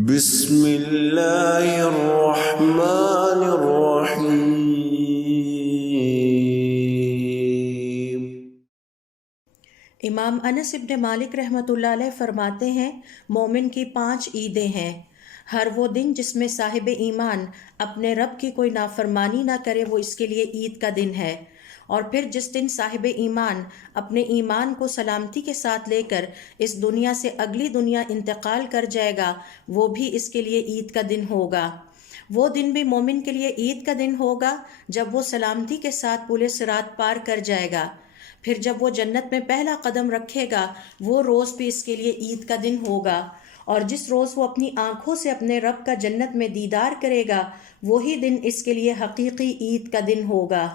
بسم اللہ الرحمن الرحیم۔ امام انس ابن مالک رحمۃ اللہ علیہ فرماتے ہیں، مومن کی 5 عیدیں ہیں۔ ہر وہ دن جس میں صاحب ایمان اپنے رب کی کوئی نافرمانی نہ کرے وہ اس کے لیے عید کا دن ہے، اور پھر جس دن صاحب ایمان اپنے ایمان کو سلامتی کے ساتھ لے کر اس دنیا سے اگلی دنیا انتقال کر جائے گا وہ بھی اس کے لیے عید کا دن ہوگا۔ وہ دن بھی مومن کے لیے عید کا دن ہوگا جب وہ سلامتی کے ساتھ پل صراط پار کر جائے گا۔ پھر جب وہ جنت میں پہلا قدم رکھے گا وہ روز بھی اس کے لیے عید کا دن ہوگا، اور جس روز وہ اپنی آنکھوں سے اپنے رب کا جنت میں دیدار کرے گا وہی دن اس کے لیے حقیقی عید کا دن ہوگا۔